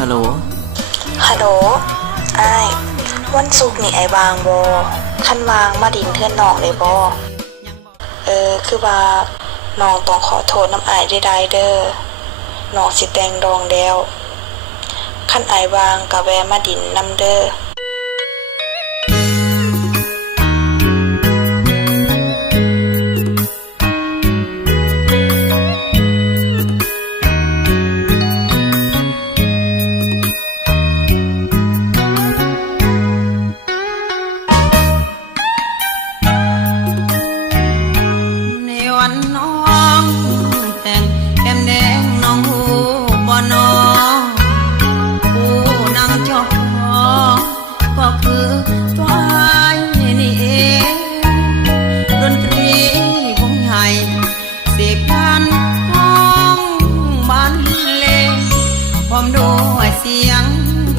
ฮัลโหลฮัลโหลอ้ายวันศุกร์นี่ไอ้วางบ่คันวางมาดินเทื่อนน้องเลยบ่คือว่าน้องต้องขอโทษน้ำอ้ายได้เด้อน้องสิแต่งดองแล้วคันอ้ายวางก็แวะมาดินนำเด้อด้วยเสียง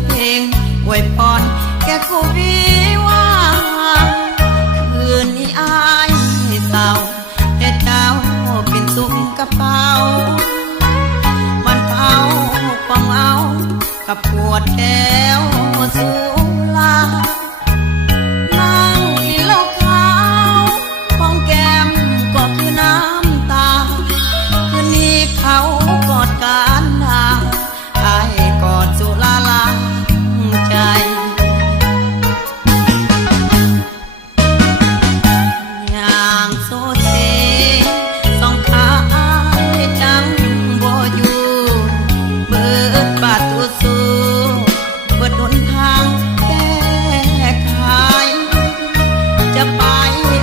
เพลงอวยพรแก่คู่วิวาคืนนี้อายเศร้าแต่เจ้าเป็นสุขกระเป๋ามันเผาความเอากับปวดแก้วสุรานั่งกินเหล้าขาวของแก้มก็คือน้ำตาคืนนี้เขากอดกันกอดสุราล้างใจอย่างโซเซสองขาจังบ่อยู่เบิดบาดตัวสู้เบิดหนทางแก้ไขจะไป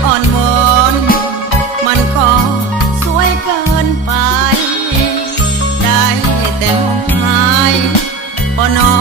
อ่อนวอนมันก็สวยเกินไปได้แต่มองหายพอนอ